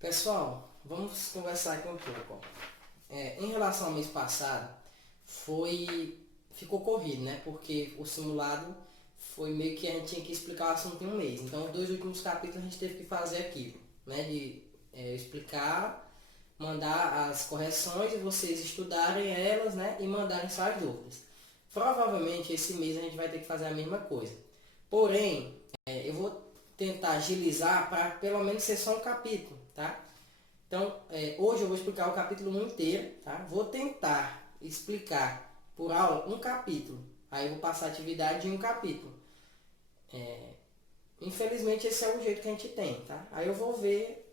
Pessoal, vamos conversar aqui um pouco. Em relação ao mês passado, ficou corrido, né? Porque o simulado foi meio que a gente tinha que explicar o assunto em um mês. Então, os dois últimos capítulos a gente teve que fazer aquilo, né? De explicar, mandar as correções e vocês estudarem elas, né? E mandarem suas dúvidas. Provavelmente esse mês a gente vai ter que fazer a mesma coisa. Porém, eu vou tentar agilizar para pelo menos ser só um capítulo, tá? Então, hoje eu vou explicar o capítulo 1 inteiro, tá? Vou tentar explicar por aula um capítulo. Aí eu vou passar a atividade de um capítulo. Infelizmente esse é o jeito que a gente tem, tá? Aí eu vou ver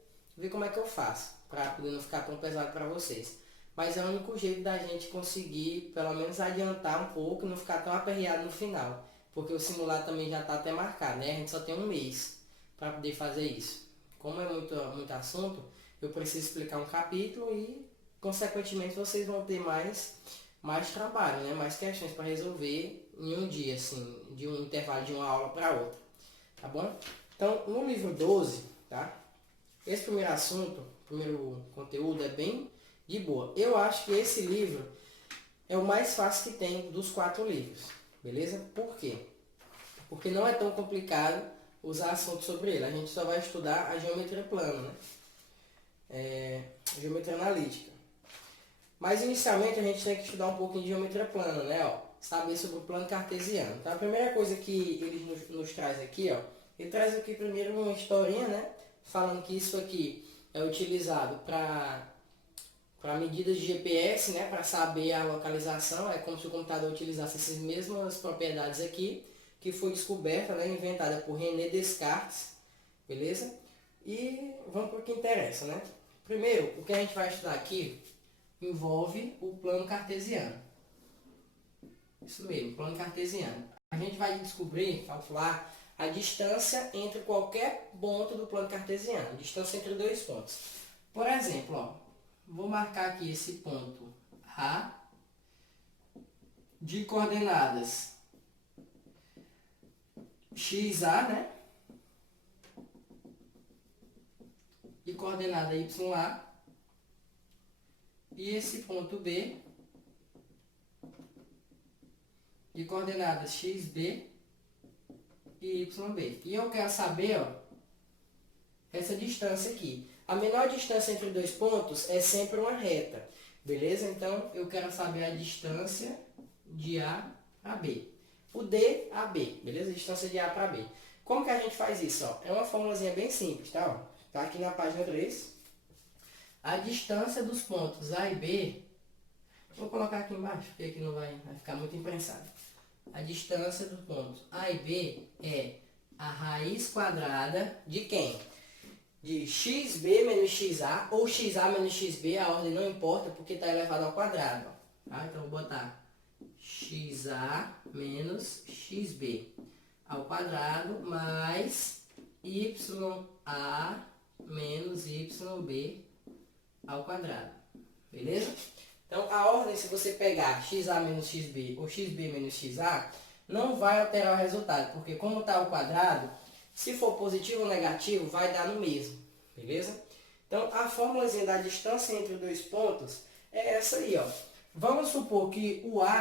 como é que eu faço, para poder não ficar tão pesado para vocês. Mas é o único jeito da gente conseguir, pelo menos, adiantar um pouco e não ficar tão aperreado no final. Porque o simulado também já está até marcado, né? A gente só tem um mês para poder fazer isso. Como é muito assunto, eu preciso explicar um capítulo e, consequentemente, vocês vão ter mais trabalho, né? Mais questões para resolver em um dia, assim, de um intervalo de uma aula para outra. Tá bom? Então, no livro 12, tá? Esse primeiro assunto, primeiro conteúdo é bem de boa. Eu acho que esse livro é o mais fácil que tem dos 4 livros. Beleza? Por quê? Porque não é tão complicado usar assunto sobre ele. A gente só vai estudar a geometria plana, né? Geometria analítica. Mas inicialmente a gente tem que estudar um pouquinho de geometria plana, né? Ó, saber sobre o plano cartesiano. Então a primeira coisa que ele nos traz aqui, ó, ele traz aqui primeiro uma historinha, né? Falando que isso aqui é utilizado para medidas de GPS, né? Para saber a localização. É como se o computador utilizasse essas mesmas propriedades aqui, que foi descoberta, né? Inventada por René Descartes, beleza? E vamos para o que interessa, né? Primeiro, o que a gente vai estudar aqui envolve o plano cartesiano. Isso mesmo, plano cartesiano. A gente vai descobrir, calcular a distância entre qualquer ponto do plano cartesiano. A distância entre dois pontos. Por exemplo, ó, vou marcar aqui esse ponto A de coordenadas XA, né? De coordenada YA. E esse ponto B de coordenadas XB e YB. E eu quero saber, ó, essa distância aqui. A menor distância entre dois pontos é sempre uma reta, beleza? Então, eu quero saber a distância de A a B. O D a B, beleza? A distância de A para B. Como que a gente faz isso? Ó? É uma formulazinha bem simples, tá? Ó, tá aqui na página 3. A distância dos pontos A e B, vou colocar aqui embaixo, porque aqui não vai ficar muito imprensado. A distância dos pontos A e B é a raiz quadrada de quem? De xb menos xa, ou xa menos xb, a ordem não importa, porque está elevado ao quadrado. Tá? Então, vou botar xa menos xb ao quadrado, mais ya menos yb ao quadrado. Beleza? Então, a ordem, se você pegar xa menos xb ou xb menos xa, não vai alterar o resultado, porque como está ao quadrado, se for positivo ou negativo, vai dar no mesmo, beleza? Então, a fórmulazinha da distância entre dois pontos é essa aí, ó. Vamos supor que o A,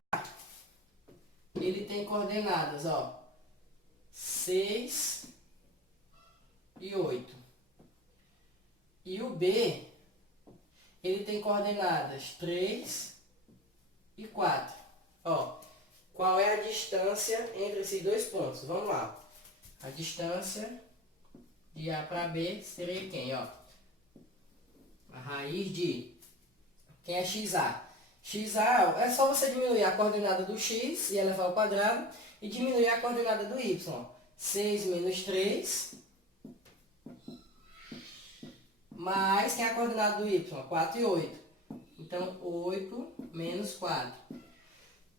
ele tem coordenadas, ó, 6 e 8. E o B, ele tem coordenadas 3 e 4. Ó, qual é a distância entre esses dois pontos? Vamos lá. A distância de A para B seria quem? Ó? A raiz de... Quem é XA? XA é só você diminuir a coordenada do X e elevar ao quadrado e diminuir a coordenada do Y. 6 menos 3 mais quem é a coordenada do Y? 4 e 8. Então, 8 menos 4.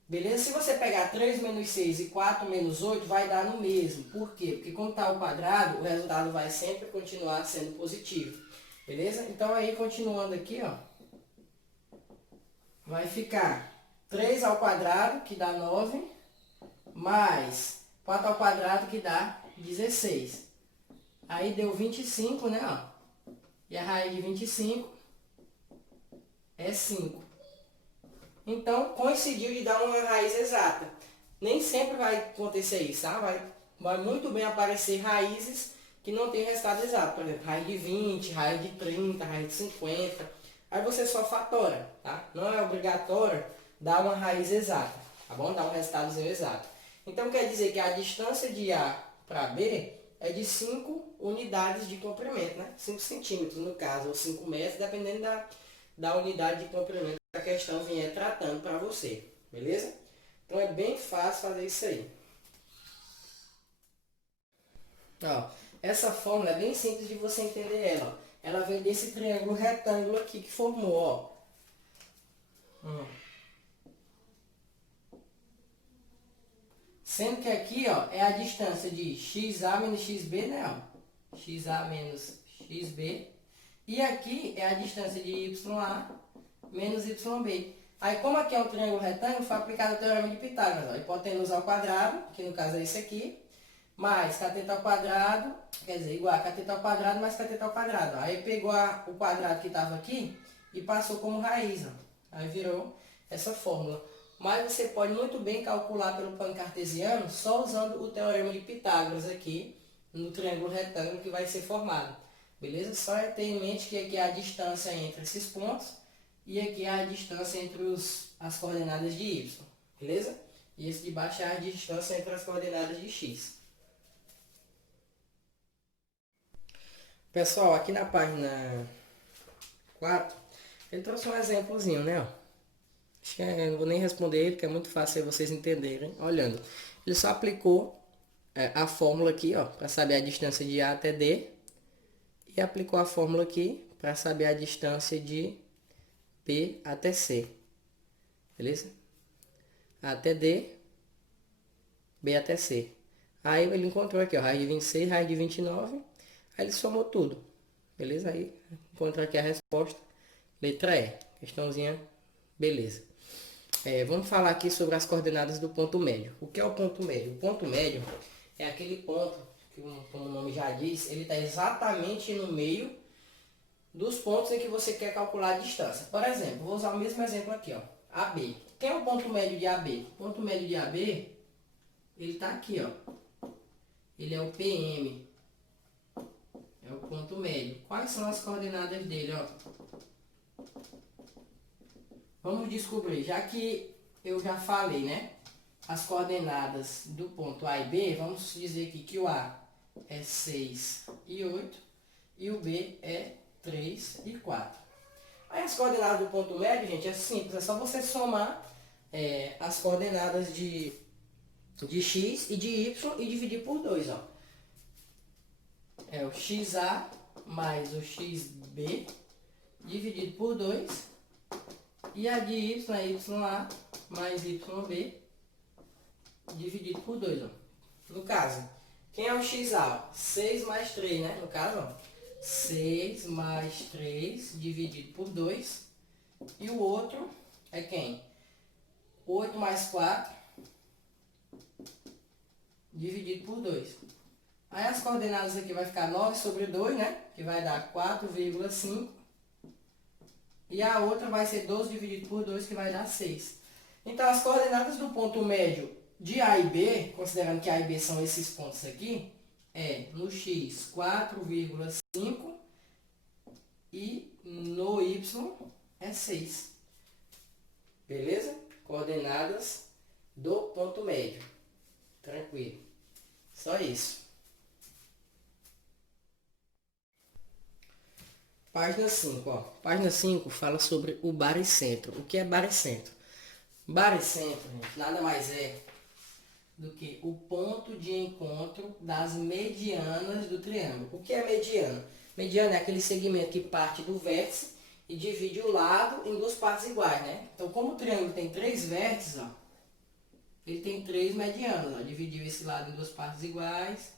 Beleza? Se você pegar 3 menos 6 e 4 menos 8, vai dar no mesmo. Por quê? Porque como está ao quadrado, o resultado vai sempre continuar sendo positivo. Beleza? Então, aí, continuando aqui, ó, vai ficar 3 ao quadrado, que dá 9, mais 4 ao quadrado, que dá 16. Aí, deu 25, né? Ó. E a raiz de 25 é 5. Então, coincidiu de dar uma raiz exata. Nem sempre vai acontecer isso, tá? Vai muito bem aparecer raízes que não tem resultado exato. Por exemplo, raiz de 20, raiz de 30, raiz de 50. Aí você só fatora, tá? Não é obrigatório dar uma raiz exata, tá bom? Dar um resultadozinho exato. Então, quer dizer que a distância de A para B é de 5 unidades de comprimento, né? 5 centímetros no caso, ou 5 metros, dependendo da unidade de comprimento que a questão vier tratando para você, beleza? Então é bem fácil fazer isso aí. Ó, essa fórmula é bem simples de você entender ela. Ó. Ela vem desse triângulo retângulo aqui que formou, ó. Sendo que aqui, ó, é a distância de XA menos XB, né, ó? XA menos XB. E aqui é a distância de YA menos YB. Aí, como aqui é um triângulo retângulo, foi aplicado o teorema de Pitágoras. Ó. Hipotenusa ao quadrado, que no caso é isso aqui, mais cateto ao quadrado, quer dizer, igual a cateto ao quadrado mais cateto ao quadrado. Ó. Aí pegou o quadrado que estava aqui e passou como raiz. Ó. Aí virou essa fórmula. Mas você pode muito bem calcular pelo plano cartesiano só usando o teorema de Pitágoras aqui no triângulo retângulo que vai ser formado. Beleza? Só ter em mente que aqui é a distância entre esses pontos e aqui é a distância entre as coordenadas de y. Beleza? E esse de baixo é a distância entre as coordenadas de x. Pessoal, aqui na página 4, ele trouxe um exemplozinho, né? Ó. Acho que não vou nem responder ele, que é muito fácil aí vocês entenderem olhando. Ele só aplicou a fórmula aqui, ó, para saber a distância de A até D. E aplicou a fórmula aqui para saber a distância de B até C. Beleza? A até D, B até C. Aí ele encontrou aqui, ó, raiz de 26, raiz de 29. Aí ele somou tudo. Beleza? Aí encontrou aqui a resposta. Letra E. Questãozinha, beleza. Vamos falar aqui sobre as coordenadas do ponto médio. O que é o ponto médio? O ponto médio é aquele ponto que, como o nome já diz, ele está exatamente no meio dos pontos em que você quer calcular a distância. Por exemplo, vou usar o mesmo exemplo aqui, ó, AB. Quem é o ponto médio de AB? O ponto médio de AB, ele está aqui, ó. Ele é o PM. É o ponto médio. Quais são as coordenadas dele, ó? Vamos descobrir, já que eu já falei, né? As coordenadas do ponto A e B, vamos dizer aqui que o A é 6 e 8 e o B é 3 e 4. Aí as coordenadas do ponto médio, gente, é simples, é só você somar as coordenadas de x e de y e dividir por 2, ó. É o XA mais o XB dividido por 2. E a de y é YA mais YB dividido por 2, ó. No caso, quem é o XA? 6 mais 3, né? No caso, ó. 6 mais 3 dividido por 2. E o outro é quem? 8 mais 4 dividido por 2. Aí as coordenadas aqui vai ficar 9 sobre 2, né? Que vai dar 4,5. E a outra vai ser 12 dividido por 2, que vai dar 6. Então, as coordenadas do ponto médio de A e B, considerando que A e B são esses pontos aqui, é no x 4,5 e no y é 6. Beleza? Coordenadas do ponto médio. Tranquilo. Só isso. Página 5, ó. Página 5 fala sobre o baricentro. O que é baricentro? Baricentro, gente, nada mais é do que o ponto de encontro das medianas do triângulo. O que é mediana? Mediana é aquele segmento que parte do vértice e divide o lado em duas partes iguais, né? Então, como o triângulo tem 3 vértices, ó, ele tem 3 medianas, ó. Dividiu esse lado em duas partes iguais,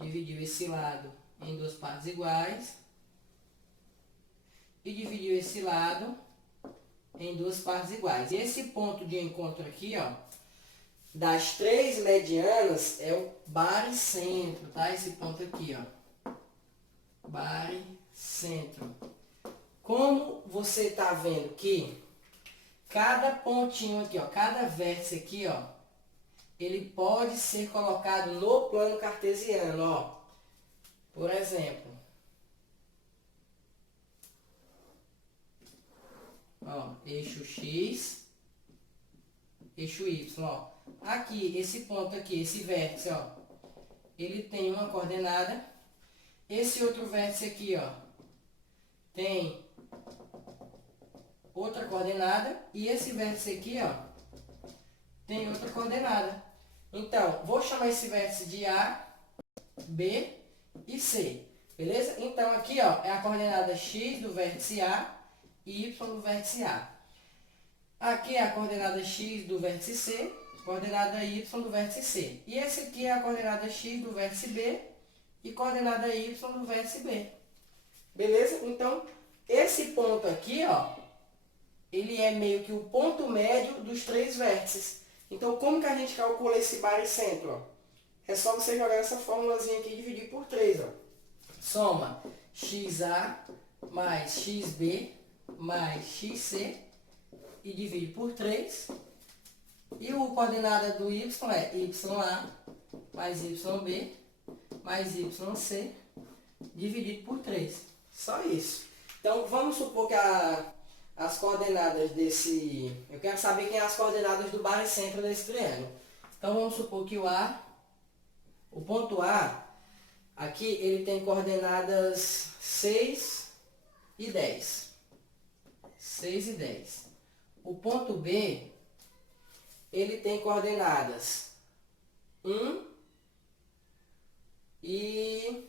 dividiu esse lado em duas partes iguais, e dividiu esse lado em duas partes iguais. E esse ponto de encontro aqui, ó, das 3 medianas é o baricentro, tá? Esse ponto aqui, ó. Baricentro. centro. Como você está vendo que cada pontinho aqui, ó, cada vértice aqui, ó, ele pode ser colocado no plano cartesiano, ó. Por exemplo, ó, eixo X, eixo Y, ó. Aqui, esse ponto aqui, esse vértice, ó, ele tem uma coordenada. Esse outro vértice aqui, ó, tem outra coordenada. E esse vértice aqui, ó, tem outra coordenada. Então, vou chamar esse vértice de A, B e C. Beleza? Então, aqui, ó, é a coordenada X do vértice A e Y do vértice A. Aqui é a coordenada X do vértice C, coordenada Y do vértice C. E esse aqui é a coordenada X do vértice B e coordenada Y do vértice B. Beleza? Então, esse ponto aqui, ó, ele é meio que o ponto médio dos três vértices. Então, como que a gente calcula esse baricentro, ó? É só você jogar essa formulazinha aqui e dividir por 3, ó. Soma XA mais XB mais XC e divide por 3. E o coordenada do Y é YA mais YB mais YC dividido por 3. Só isso. Então, vamos supor que as coordenadas desse... Eu quero saber quem é as coordenadas do baricentro desse triângulo. Então, vamos supor que o ponto A, aqui, ele tem coordenadas 6 e 10. 6 e 10. O ponto B, ele tem coordenadas 1 e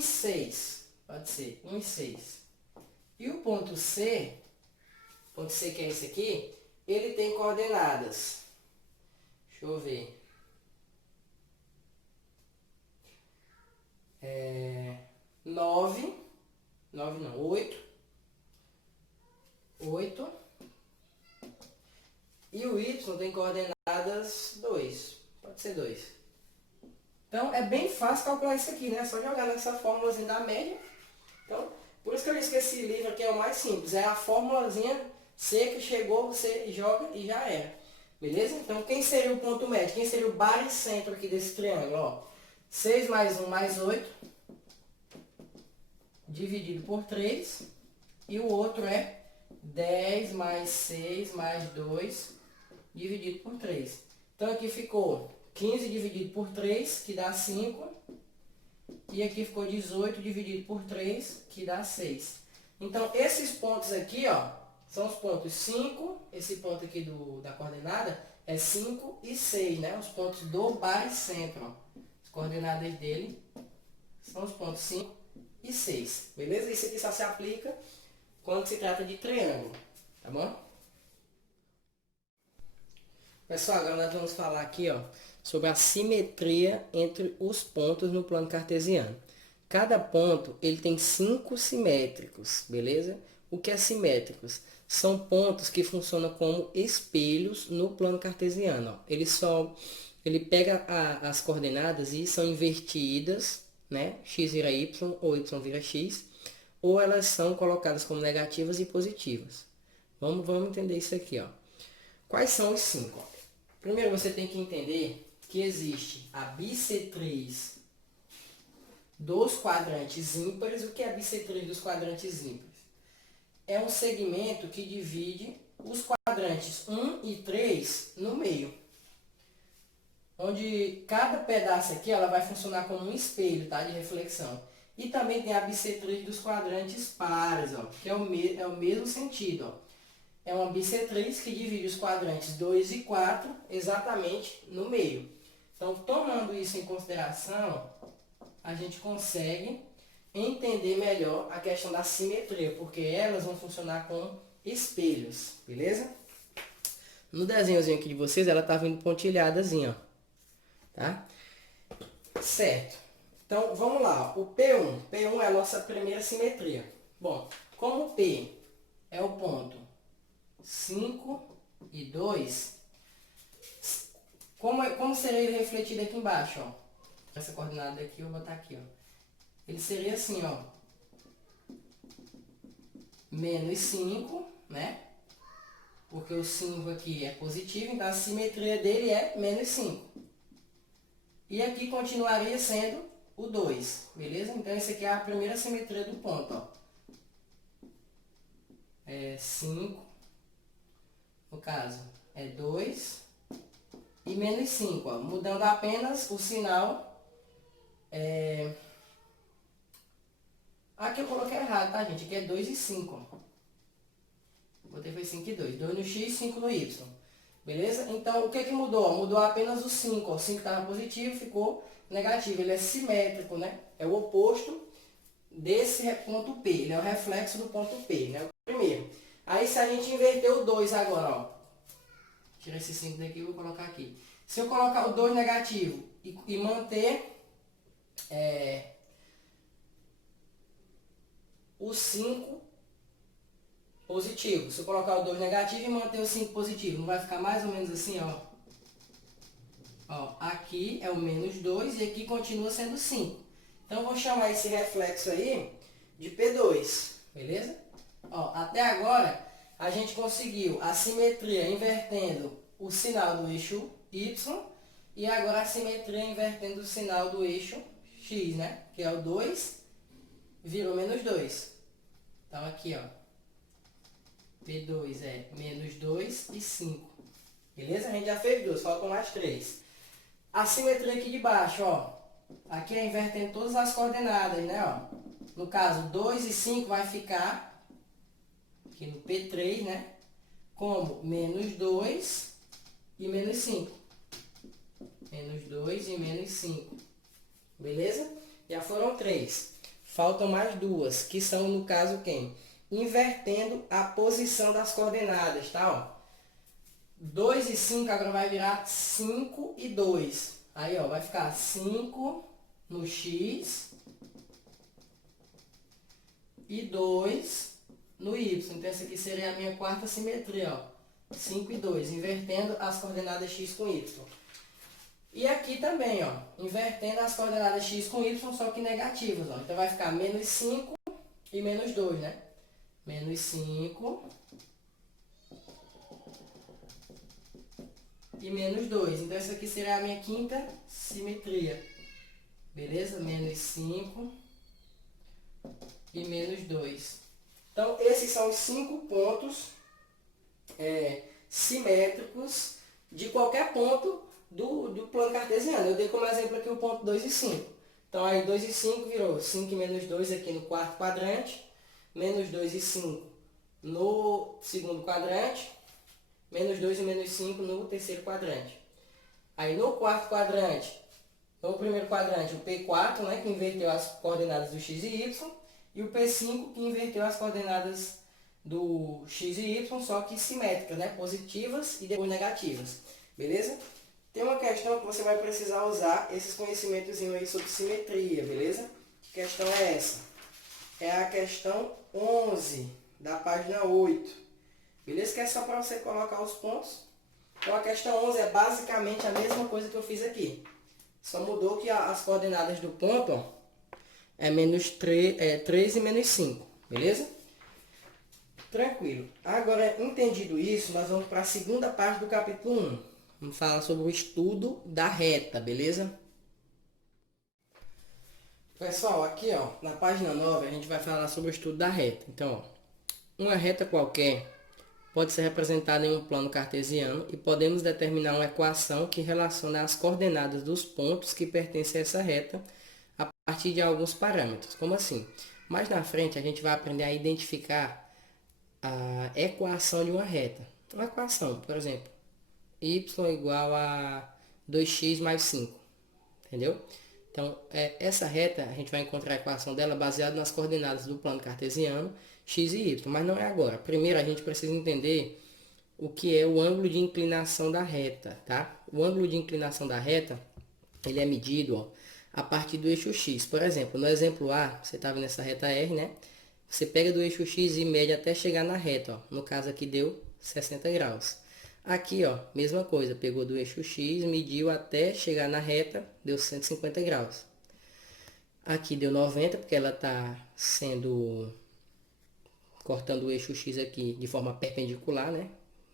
6. Pode ser, 1 e 6. E o ponto C que é esse aqui, ele tem coordenadas. Deixa eu ver. 9 não, 8. E o Y tem coordenadas 2. Pode ser 2. Então, é bem fácil calcular isso aqui, né? É só jogar nessa fórmulazinha da média. Então, por isso que eu disse que esse livro aqui é o mais simples. É a fórmulazinha seca, chegou, você joga e já era. Beleza? Então, quem seria o ponto médio? Quem seria o baricentro aqui desse triângulo? Ó, 6 mais 1 mais 8, dividido por 3. E o outro é 10 mais 6 mais 2, dividido por 3. Então, aqui ficou 15 dividido por 3, que dá 5. E aqui ficou 18 dividido por 3, que dá 6. Então, esses pontos aqui, ó, são os pontos 5. Esse ponto aqui da coordenada é 5 e 6, né? Os pontos do baricentro, ó. As coordenadas dele são os pontos 5 e 6. Beleza? Isso aqui só se aplica quando se trata de triângulo. Tá bom? Pessoal, agora nós vamos falar aqui, ó, sobre a simetria entre os pontos no plano cartesiano. Cada ponto ele tem 5 simétricos, beleza? O que é simétricos? São pontos que funcionam como espelhos no plano cartesiano. Ó. Ele pega as coordenadas e são invertidas, né? X vira Y ou Y vira X, ou elas são colocadas como negativas e positivas. Vamos entender isso aqui, ó. Quais são os 5? Primeiro você tem que entender que existe a bissetriz dos quadrantes ímpares. O que é a bissetriz dos quadrantes ímpares? É um segmento que divide os quadrantes 1 e 3 no meio. Onde cada pedaço aqui ela vai funcionar como um espelho, tá? De reflexão. E também tem a bissetriz dos quadrantes pares, ó, que é o mesmo sentido, ó. É uma bissetriz que divide os quadrantes 2 e 4 exatamente no meio. Então, tomando isso em consideração, a gente consegue entender melhor a questão da simetria, porque elas vão funcionar como espelhos, beleza? No desenhozinho aqui de vocês, ela tá vindo pontilhadazinha, ó. Tá? Certo. Então, vamos lá. O P1. P1 é a nossa primeira simetria. Bom, como o P é o ponto 5 e 2, como seria ele refletido aqui embaixo, ó? Essa coordenada aqui, eu vou botar aqui, ó. ele seria assim, ó. Menos 5, né? Porque o 5 aqui é positivo, então a simetria dele é menos 5. E aqui continuaria sendo o 2, beleza? Então, essa aqui é a primeira simetria do ponto, ó. É 5, no caso, é 2 e menos 5, ó. Mudando apenas o sinal. Aqui eu coloquei errado, tá, gente? Aqui é 2 e 5, ó. Botei foi 5 e 2. 2 no x, 5 no y. Beleza? Então, o que que mudou? Mudou apenas o 5. O 5 estava positivo, ficou negativo. Ele é simétrico, né? É o oposto desse ponto P. Ele é o reflexo do ponto P, né? O primeiro. Aí, se a gente inverter o 2 agora, ó. Tira esse 5 daqui e vou colocar aqui. Se eu colocar o 2 negativo e manter o 5 positivo. Se eu colocar o 2 negativo e manter o 5 positivo, não vai ficar mais ou menos assim, ó. Ó, aqui é o menos 2 e aqui continua sendo 5. Então, eu vou chamar esse reflexo aí de P2, beleza? Ó, até agora, a gente conseguiu a simetria invertendo o sinal do eixo Y e agora a simetria invertendo o sinal do eixo X, né? Que é o 2, virou menos 2. Então, aqui, ó. P2 é menos 2 e 5. Beleza? A gente já fez 2, faltam mais 3. A simetria aqui de baixo, ó. Aqui é invertendo todas as coordenadas, né, ó. No caso, 2 e 5 vai ficar aqui no P3, né? Como menos 2 e menos 5. Menos 2 e menos 5. Beleza? Já foram 3. Faltam mais 2, que são, no caso, quem? Invertendo a posição das coordenadas, tá? Ó. 2 e 5 agora vai virar 5 e 2. Aí, ó, vai ficar 5 no X e 2 no Y. Então, essa aqui seria a minha quarta simetria, ó. 5 e 2, invertendo as coordenadas X com Y. E aqui também, ó, invertendo as coordenadas X com Y, só que negativas, ó. Então, vai ficar menos 5 e menos 2, né? Menos 5 e menos 2. Então, essa aqui será a minha quinta simetria. Beleza? Menos 5 e menos 2. Então, esses são os 5 pontos simétricos de qualquer ponto do plano cartesiano. Eu dei como exemplo aqui o ponto 2 e 5. Então, aí 2 e 5 virou 5 e menos 2 aqui no quarto quadrante, menos 2 e 5 no segundo quadrante, menos 2 e menos 5 no terceiro quadrante. Aí no quarto quadrante, no primeiro quadrante, o P4, né, que inverteu as coordenadas do x e y, e o P5, que inverteu as coordenadas do x e y, só que simétricas, né, positivas e depois negativas. Beleza? Tem uma questão que você vai precisar usar esses conhecimentos aí sobre simetria, beleza? Que questão é essa? É a questão 11, da página 8. Beleza? Que é só para você colocar os pontos. Então, a questão 11 é basicamente a mesma coisa que eu fiz aqui. Só mudou que as coordenadas do ponto, ó, é menos 3 e menos 5. Beleza? Tranquilo. Agora, entendido isso, nós vamos para a segunda parte do capítulo 1. Vamos falar sobre o estudo da reta, beleza? Pessoal, aqui, ó, na página 9, a gente vai falar sobre o estudo da reta. Então, ó, uma reta qualquer pode ser representada em um plano cartesiano e podemos determinar uma equação que relaciona as coordenadas dos pontos que pertencem a essa reta a partir de alguns parâmetros. Como assim? Mais na frente, a gente vai aprender a identificar a equação de uma reta. Uma equação, por exemplo, y igual a 2x mais 5. Entendeu? Então, essa reta, a gente vai encontrar a equação dela baseada nas coordenadas do plano cartesiano, x e y, mas não é agora. Primeiro, a gente precisa entender o que é o ângulo de inclinação da reta, tá? O ângulo de inclinação da reta, ele é medido, ó, a partir do eixo x. Por exemplo, no exemplo A, você está vendo essa reta R, né? Você pega do eixo x e mede até chegar na reta, ó. No caso aqui deu 60 graus. Aqui, ó, mesma coisa, pegou do eixo x, mediu até chegar na reta, deu 150 graus. Aqui deu 90, porque ela está cortando o eixo X aqui de forma perpendicular, né?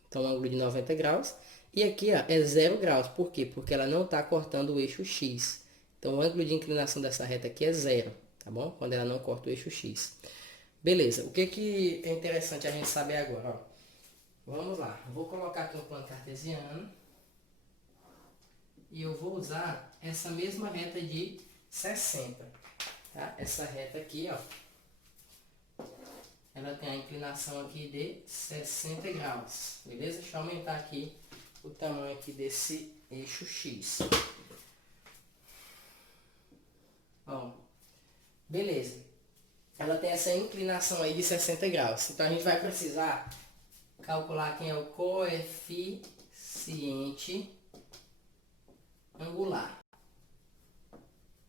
Então, um ângulo de 90 graus. E aqui, ó, é 0 graus. Por quê? Porque ela não está cortando o eixo X. Então, o ângulo de inclinação dessa reta aqui é 0, tá bom? Quando ela não corta o eixo X. Beleza. O que é interessante a gente saber agora, ó? Vamos lá. Vou colocar aqui um plano cartesiano. E eu vou usar essa mesma reta de 60. Tá? Essa reta aqui, ó. Ela tem a inclinação aqui de 60 graus. Beleza? Deixa eu aumentar aqui o tamanho aqui desse eixo X. Ó, beleza. Ela tem essa inclinação aí de 60 graus. Então a gente vai precisar calcular quem é o coeficiente angular.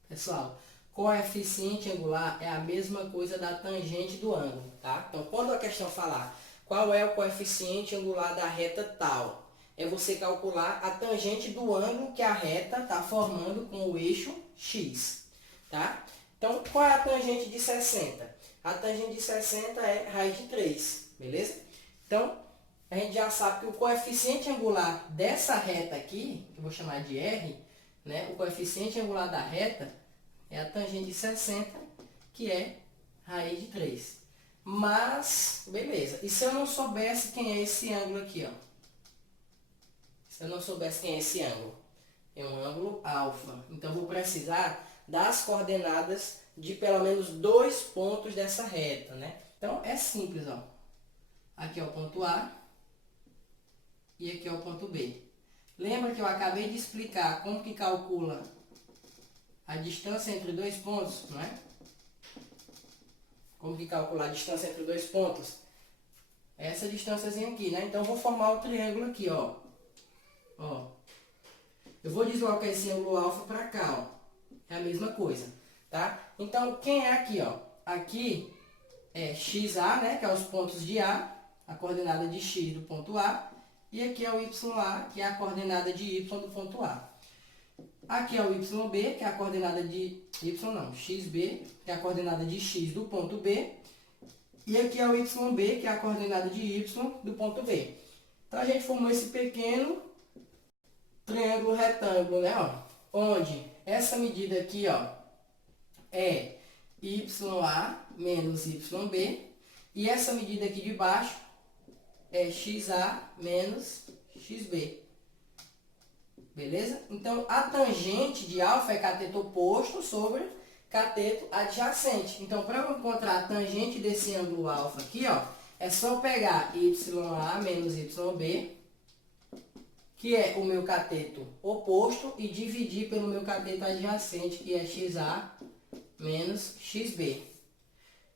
Pessoal, coeficiente angular é a mesma coisa da tangente do ângulo, tá? Então, quando a questão falar qual é o coeficiente angular da reta tal, é você calcular a tangente do ângulo que a reta está formando com o eixo X, tá? Então, qual é a tangente de 60? A tangente de 60 é raiz de 3, beleza? Então, a gente já sabe que o coeficiente angular dessa reta aqui, que eu vou chamar de R, né? O coeficiente angular da reta é a tangente de 60, que é raiz de 3. Mas, beleza. E se eu não soubesse quem é esse ângulo aqui, ó? Se eu não soubesse quem é esse ângulo? É um ângulo alfa. Então, eu vou precisar das coordenadas de pelo menos 2 pontos dessa reta, né? Então, é simples, ó. Aqui é o ponto A e aqui é o ponto B. Lembra que eu acabei de explicar como que calcula a distância entre dois pontos, não é? Como que calcular a distância entre dois pontos? Essa distânciazinha aqui, né? Então, eu vou formar o triângulo aqui, ó. Ó. Eu vou deslocar esse ângulo alfa para cá, ó. É a mesma coisa, tá? Então, quem é aqui, ó? Aqui é XA, né? Que é os pontos de A, a coordenada de X do ponto A. E aqui é o YA, que é a coordenada de Y do ponto A. Aqui é o YB, que é a coordenada de XB, que é a coordenada de X do ponto B. E aqui é o YB, que é a coordenada de Y do ponto B. Então, a gente formou esse pequeno triângulo retângulo, né? Ó, onde essa medida aqui, ó, é YA menos YB. E essa medida aqui de baixo é XA menos XB. Beleza? Então, a tangente de alfa é cateto oposto sobre cateto adjacente. Então, para eu encontrar a tangente desse ângulo alfa aqui, ó, é só pegar YA menos YB, que é o meu cateto oposto, e dividir pelo meu cateto adjacente, que é XA menos XB.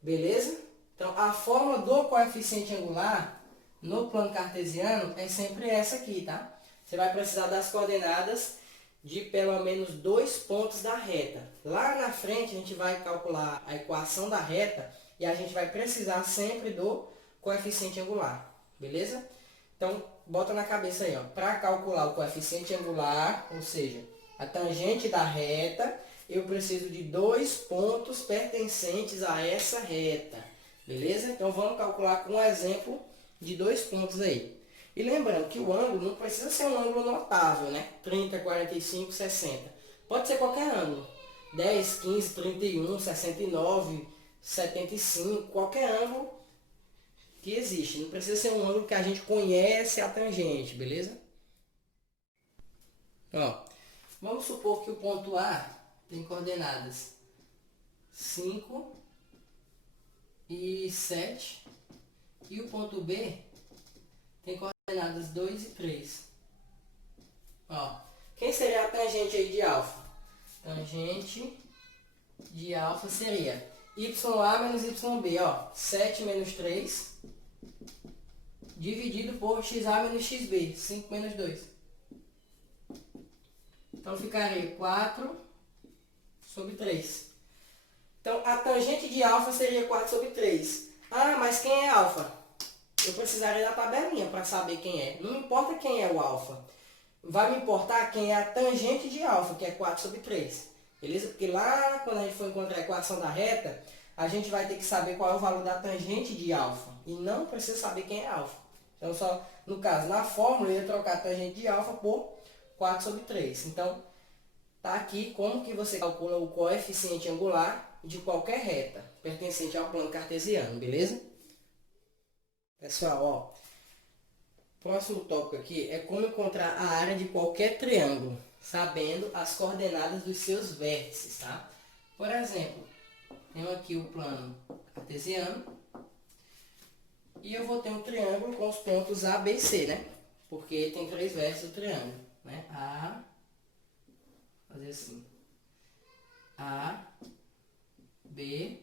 Beleza? Então, a fórmula do coeficiente angular no plano cartesiano é sempre essa aqui, tá? Você vai precisar das coordenadas de pelo menos 2 pontos da reta. Lá na frente, a gente vai calcular a equação da reta e a gente vai precisar sempre do coeficiente angular. Beleza? Então, bota na cabeça aí, ó. Para calcular o coeficiente angular, ou seja, a tangente da reta, eu preciso de 2 pontos pertencentes a essa reta. Beleza? Então, vamos calcular com um exemplo de 2 pontos aí. E lembrando que o ângulo não precisa ser um ângulo notável, né? 30, 45, 60. Pode ser qualquer ângulo. 10, 15, 31, 69, 75, qualquer ângulo que existe. Não precisa ser um ângulo que a gente conhece a tangente, beleza? Ó, vamos supor que o ponto A tem coordenadas 5 e 7 e o ponto B tem coordenadas 2 e 3. Ó, quem seria a tangente aí de alfa? Tangente de alfa seria YA menos YB, ó, 7 menos 3, dividido por XA menos XB, 5 menos 2. Então, ficaria 4 sobre 3. Então, a tangente de alfa seria 4 sobre 3. Ah, mas quem é alfa? Eu precisaria da tabelinha para saber quem é. Não importa quem é o alfa. Vai me importar quem é a tangente de alfa, que é 4 sobre 3. Beleza? Porque lá, quando a gente for encontrar a equação da reta, a gente vai ter que saber qual é o valor da tangente de alfa. E não precisa saber quem é alfa. Então, só, no caso, na fórmula, eu ia trocar a tangente de alfa por 4/3. Então, tá aqui como que você calcula o coeficiente angular de qualquer reta pertencente ao plano cartesiano, beleza? Pessoal, ó, próximo tópico aqui é como encontrar a área de qualquer triângulo, sabendo as coordenadas dos seus vértices, tá? Por exemplo, tenho aqui o plano cartesiano e eu vou ter um triângulo com os pontos A, B e C, né? Porque tem 3 vértices do triângulo, né? A, fazer assim, A, B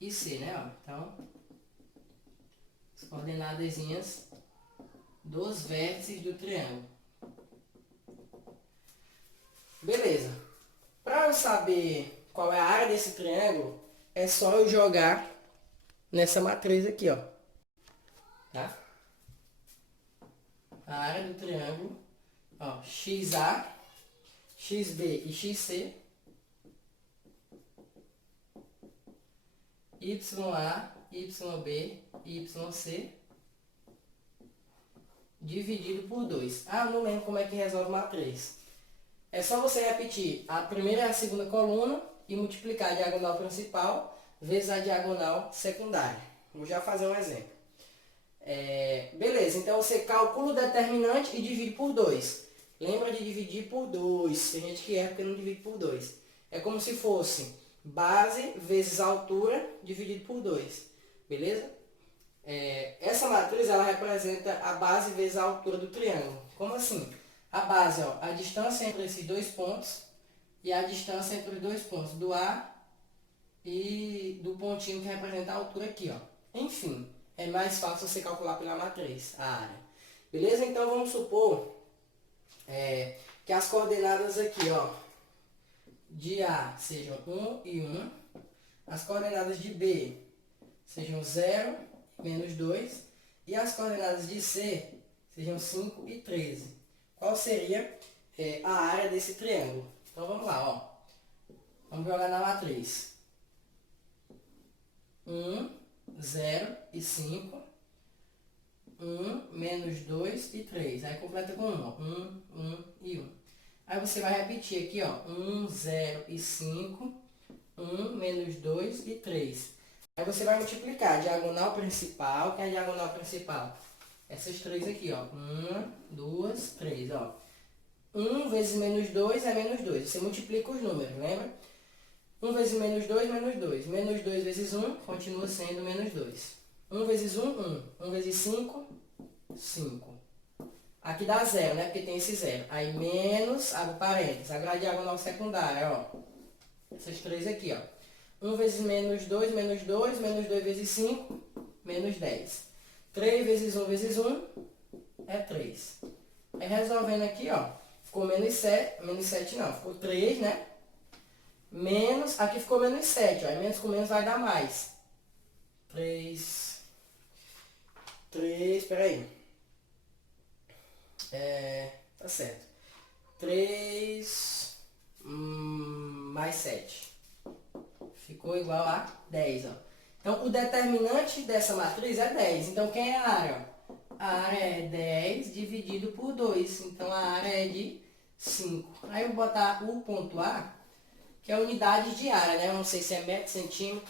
e C, né? Ó, então, as coordenadazinhas dos vértices do triângulo. Beleza. Para eu saber qual é a área desse triângulo, é só eu jogar nessa matriz aqui, ó. Tá? A área do triângulo, ó, XA, XB e XC, YA, YB e YC, dividido por 2. Ah, não lembro como é que resolve matriz. É só você repetir a primeira e a segunda coluna e multiplicar a diagonal principal vezes a diagonal secundária. Vou já fazer um exemplo. Beleza, então você calcula o determinante e divide por 2. Lembra de dividir por 2. Tem gente que erra porque não divide por 2. É como se fosse base vezes altura dividido por 2. Beleza? Essa matriz ela representa a base vezes a altura do triângulo. Como assim? A base, ó, a distância entre esses dois pontos e a distância entre os dois pontos do A e do pontinho que representa a altura aqui, ó. Enfim, é mais fácil você calcular pela matriz a área. Beleza? Então vamos supor que as coordenadas aqui, ó, de A sejam 1 e 1, as coordenadas de B sejam 0 e -2 e as coordenadas de C sejam 5 e 13. Qual seria a área desse triângulo? Então vamos lá, ó. Vamos jogar na matriz. 1, 0 e 5. 1, -2 e 3. Aí completa com 1, ó. 1, 1 e 1. Aí você vai repetir aqui, ó. 1, 0 e 5. 1, -2 e 3. Aí você vai multiplicar a diagonal principal. Que é a diagonal principal? Essas três aqui, ó. 1, 2, 3, ó. 1 vezes -2 é -2. Você multiplica os números, lembra? 1 vezes -2, -2. -2 vezes 1 continua sendo -2. 1 vezes 1, 1. 1 vezes 5, 5. Aqui dá 0, né? Porque tem esse 0. Aí menos, abre parênteses. Agora a diagonal secundária, ó. Essas três aqui, ó. 1 vezes -2, -2. -2 vezes 5, -10. 3 vezes 1 vezes 1 é 3. Aí resolvendo aqui, ó. Ficou -7. -7 não, ficou 3, né? Menos, aqui ficou -7, ó. E menos com menos vai dar mais. 3, peraí. Tá certo. 3 mais 7. Ficou igual a 10, ó. Então, o determinante dessa matriz é 10. Então, quem é a área? A área é 10 dividido por 2. Então, a área é de 5. Aí, eu vou botar o ponto A, que é a unidade de área, né? Eu não sei se é metro, centímetro.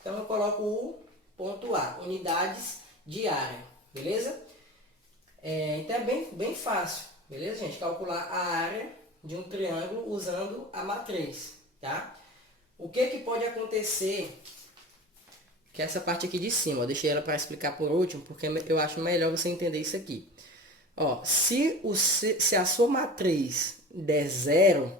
Então, eu coloco o ponto A, unidades de área. Beleza? Então, é bem fácil. Beleza, gente? Calcular a área de um triângulo usando a matriz, tá? O que pode acontecer, que é essa parte aqui de cima, ó, deixei ela para explicar por último, porque eu acho melhor você entender isso aqui. Ó, se a sua matriz der 0,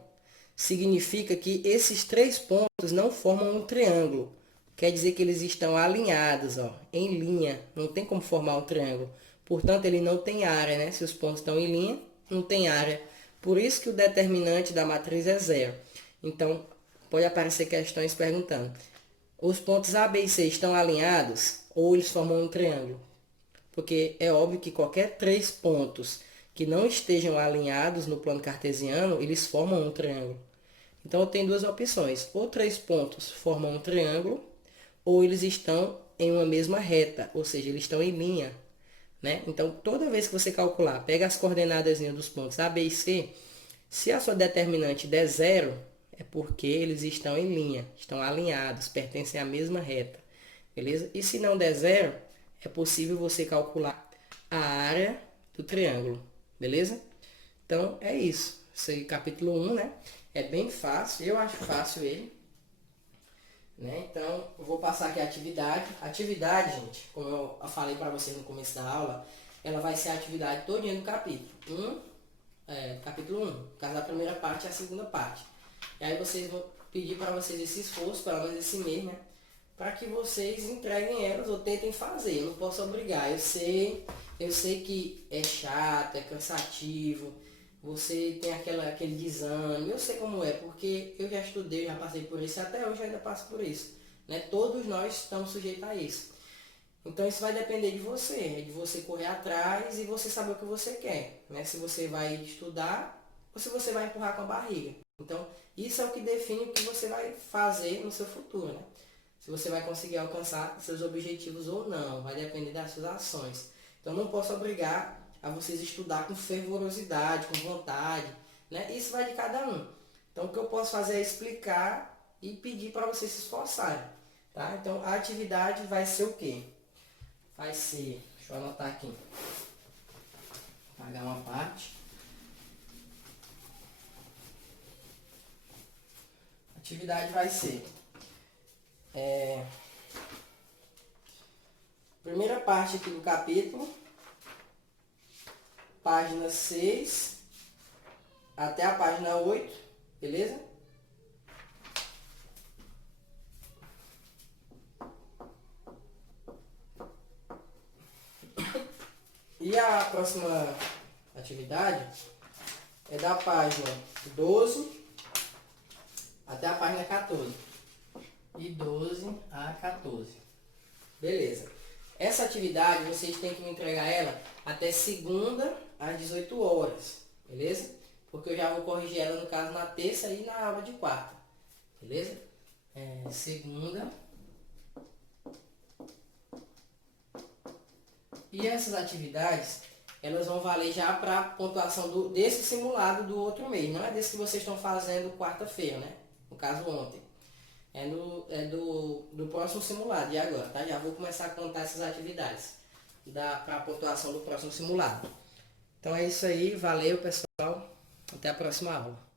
significa que esses 3 pontos não formam um triângulo. Quer dizer que eles estão alinhados, ó, em linha. Não tem como formar um triângulo. Portanto, ele não tem área, né? Se os pontos estão em linha, não tem área. Por isso que o determinante da matriz é 0. Então, pode aparecer questões perguntando: os pontos A, B e C estão alinhados ou eles formam um triângulo? Porque é óbvio que qualquer 3 pontos que não estejam alinhados no plano cartesiano, eles formam um triângulo. Então, eu tenho duas opções. Ou 3 pontos formam um triângulo, ou eles estão em uma mesma reta, ou seja, eles estão em linha, né? Então, toda vez que você calcular, pega as coordenadas dos pontos A, B e C, se a sua determinante der zero, é porque eles estão em linha, estão alinhados, pertencem à mesma reta, beleza? E se não der zero, é possível você calcular a área do triângulo, beleza? Então, é isso. Esse aí, capítulo 1, né? É bem fácil, eu acho fácil ele. Né? Então, eu vou passar aqui a atividade. A atividade, gente, como eu falei para vocês no começo da aula, ela vai ser a atividade todinha do capítulo. Capítulo 1, no caso da primeira parte e a segunda parte. E aí vocês vão pedir para vocês esse esforço, pelo menos esse mês, né? Para que vocês entreguem elas ou tentem fazer. Eu não posso obrigar. Eu sei que é chato, é cansativo, você tem aquele desânimo. Eu sei como é, porque eu já estudei, já passei por isso, e até hoje eu ainda passo por isso. Né? Todos nós estamos sujeitos a isso. Então isso vai depender de você correr atrás e você saber o que você quer. Né? Se você vai estudar ou se você vai empurrar com a barriga. Então isso é o que define o que você vai fazer no seu futuro. Né? Se você vai conseguir alcançar seus objetivos ou não, vai depender das suas ações. Então não posso obrigar a vocês estudar com fervorosidade, com vontade, né? Isso vai de cada um. Então o que eu posso fazer é explicar e pedir para vocês se esforçarem, tá? Então a atividade vai ser o quê? Vai ser, deixa eu anotar aqui, apagar uma parte. A atividade vai ser primeira parte aqui do capítulo, página 6 até a página 8, beleza? E a próxima atividade é da página 12 até a página 14. De 12 a 14. Beleza. Essa atividade vocês têm que me entregar ela até segunda às 18 horas. Beleza? Porque eu já vou corrigir ela no caso na terça e na aula de quarta. Beleza? Segunda. E essas atividades, elas vão valer já para a pontuação desse simulado do outro mês. Não é desse que vocês estão fazendo quarta-feira, né? No caso ontem. É do próximo simulado, de agora, tá? Já vou começar a contar essas atividades para a pontuação do próximo simulado. Então é isso aí, valeu pessoal, até a próxima aula.